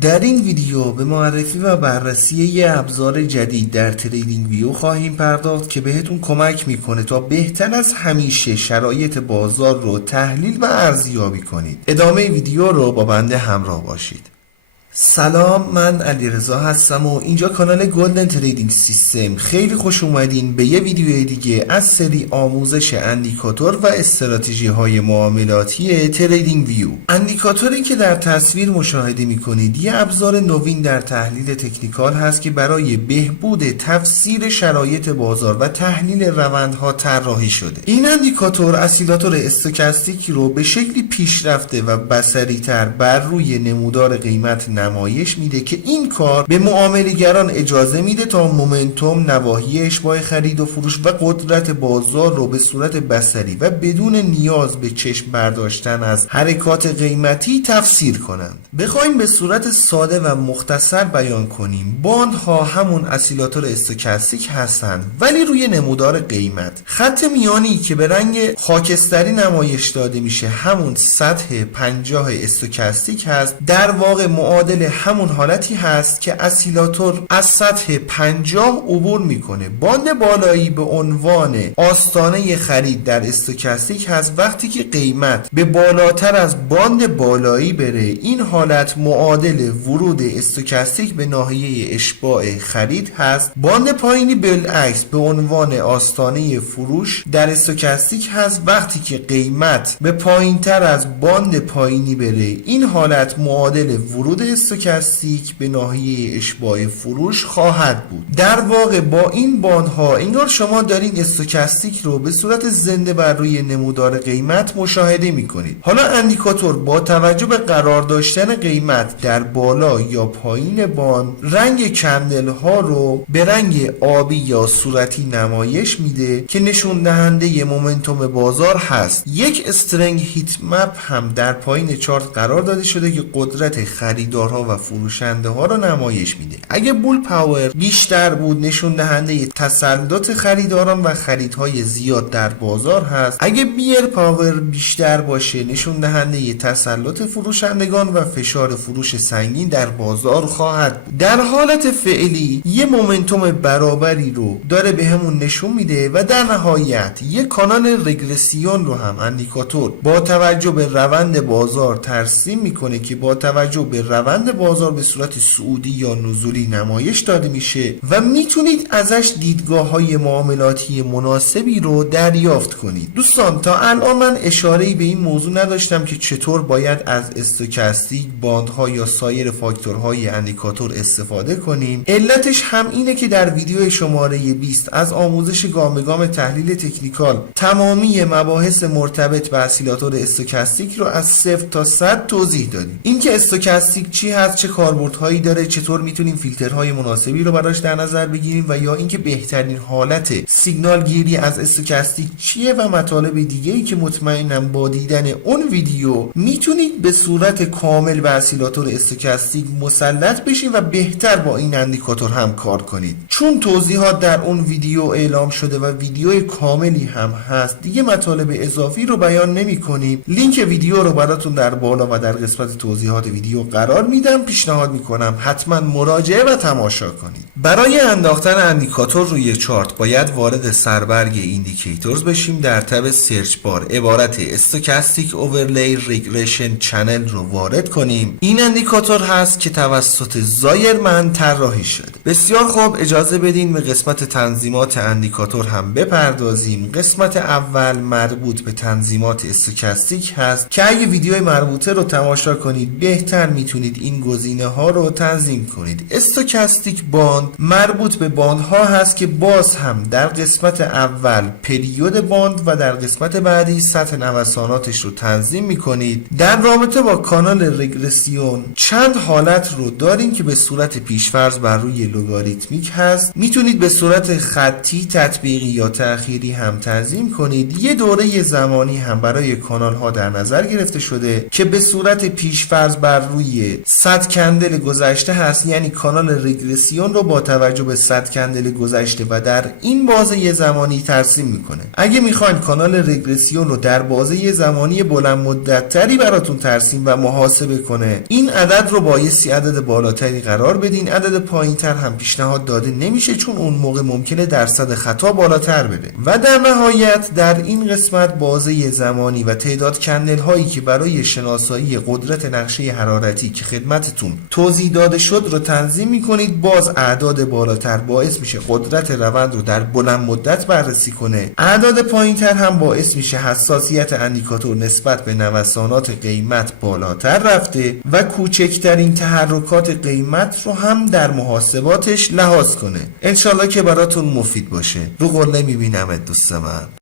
در این ویدیو به معرفی و بررسی یه ابزار جدید در تریدینگ ویو خواهیم پرداخت که بهتون کمک میکنه تا بهتر از همیشه شرایط بازار رو تحلیل و ارزیابی کنید. ادامه ویدیو رو با بنده همراه باشید. سلام، من علیرضا هستم و اینجا کانال گلدن تریدینگ سیستم. خیلی خوش اومدین به یه ویدیو دیگه از سری آموزش اندیکاتور و استراتژی های معاملاتی تریدینگ ویو. اندیکاتوری که در تصویر مشاهده میکنید یه ابزار نوین در تحلیل تکنیکال هست که برای بهبود تفسیر شرایط بازار و تحلیل روندها طراحی شده. این اندیکاتور اسیلاتور استوکاستیک رو به شکلی پیشرفته و بصری‌تر بر روی نمودار قیمت نمایش میده که این کار به معامله‌گران اجازه میده تا مومنتوم، نواحی اشباع خرید و فروش و قدرت بازار رو به صورت بصری و بدون نیاز به چشم برداشتن از حرکات قیمتی تفسیر کنند. بخوایم به صورت ساده و مختصر بیان کنیم، باندها همون اسیلاتور استوکاستیک هستند ولی روی نمودار قیمت. خط میانی که به رنگ خاکستری نمایش داده میشه همون سطح 50 استوکاستیک هست. در واقع معادل همون حالتی هست که اسیلاتور از سطح 50 عبور میکنه. باند بالایی به عنوان آستانه خرید در استوکاستیک هست. وقتی که قیمت به بالاتر از باند بالایی بره، این حالت معادل ورود استوکاستیک به ناحیه اشباع خرید هست. باند پایینی بالعکس به عنوان آستانه فروش در استوکاستیک هست. وقتی که قیمت به پایینتر از باند پایینی بره، این حالت معادل ورود استوکاستیک به ناحیه اشباع فروش خواهد بود. در واقع با این باندها انگار شما دارین استوکاستیک رو به صورت زنده بر روی نمودار قیمت مشاهده میکنید. حالا اندیکاتور با توجه به قرار داشتن قیمت در بالا یا پایین باند، رنگ کندل ها رو به رنگ آبی یا صورتی نمایش میده که نشون دهنده مومنتوم بازار هست. یک استرنگ هیت مپ هم در پایین چارت قرار داده شده که قدرت خریدارها و فروشنده ها رو نمایش میده. اگه بول پاور بیشتر بود، نشون دهنده تسلط خریداران و خریدهای زیاد در بازار هست. اگه بیر پاور بیشتر باشه، نشون دهنده تسلط فروشندگان و فشار فروش سنگین در بازار خواهد بود. در حالت فعلی یه مومنتوم برابری رو داره به همون نشون میده و در نهایت یه کانال رگرسیون رو هم اندیکاتور با توجه به روند بازار ترسیم میکنه که با توجه به روند بازار به صورت صعودی یا نزولی نمایش داده میشه و میتونید ازش دیدگاه‌های معاملاتی مناسبی رو دریافت کنید. دوستان، تا الان من اشاره‌ای به این موضوع نداشتم که چطور باید از استوکاستیک، باندها یا سایر فاکتورهای اندیکاتور استفاده کنیم. علتش هم اینه که در ویدیو شماره 20 از آموزش گام به گام تحلیل تکنیکال تمامی مباحث مرتبط به اسیلاتور استوکاستیک رو از 0 تا 100 توضیح دادیم. اینکه استوکاستیک چی هست، چه کاربردهایی داره، چطور میتونیم فیلترهای مناسبی رو براش در نظر بگیریم و یا اینکه بهترین حالت سیگنال گیری از استوکاستیک چیه و مطالب دیگه‌ای که مطمئنم با دیدن اون ویدیو میتونید به صورت کامل به اسیلاتور استوکاستیک مسلط بشین و بهتر با این اندیکاتور هم کار کنید. چون توضیحات در اون ویدیو اعلام شده و ویدیو کاملی هم هست، دیگه مطالب اضافی رو بیان نمی‌کنیم. لینک ویدیو رو براتون در بالا و در قسمت توضیحات ویدیو قرار میدم. پیشنهاد میکنم حتما مراجعه و تماشا کنید. برای انداختن اندیکاتور روی چارت باید وارد سربرگ ایندیکیتورز بشیم. در تب سرچ بار عبارت استوکاستیک اوورلی ریگرشن چنل رو وارد کنیم. این اندیکاتور هست که توسط زایرمن طراحی شده. بسیار خوب، اجازه بدین به قسمت تنظیمات اندیکاتور هم بپردازیم. قسمت اول مربوط به تنظیمات استوکاستیک هست که اگه ویدیوی مربوطه رو تماشا کنید بهتر میتونید این گزینه ها رو تنظیم کنید. استوکاستیک باند مربوط به باند ها هست که باز هم در قسمت اول پریود باند و در قسمت بعدی سطح نوساناتش رو تنظیم میکنید. در رابطه با کانال رگرسیون چند حالت رو دارین که به صورت پیشفرض بر روی لوگاریتمیک هست. میتونید به صورت خطی، تطبیقی یا تأخیری هم تنظیم کنید. یه دوره زمانی هم برای کانال ها در نظر گرفته شده که به صورت پیشفرض بر روی 100 کندل گذشته هست، یعنی کانال رگرسیون رو با توجه به 100 کندل گذشته و در این بازه زمانی ترسیم میکنه. اگه میخواین کانال رگرسیون رو در بازه زمانی بلند مدت تری براتون ترسیم و محاسبه کنه، این عدد رو بایستی عدد بالاتری قرار بدین. عدد پایینتر هم پیشنهاد داده نمیشه چون اون موقع ممکنه درصد خطا بالاتر بده. و در نهایت در این قسمت بازه زمانی و تعداد کندل هایی که برای شناسایی قدرت نقشه حرارتی که خدمتتون توضیح داده شد رو تنظیم میکنید. باز اعداد بالاتر باعث میشه قدرت روند رو در بلند مدت بررسی کنه، اعداد پایینتر هم باعث میشه حساسیت اندیکاتور نسبت به نوسانات قیمت بالاتر رفته و کوچکترین تحرکات قیمت رو هم در محاسباتش لحاظ کنه. انشالله که براتون مفید باشه. رو قول نمیبینمت دوست من.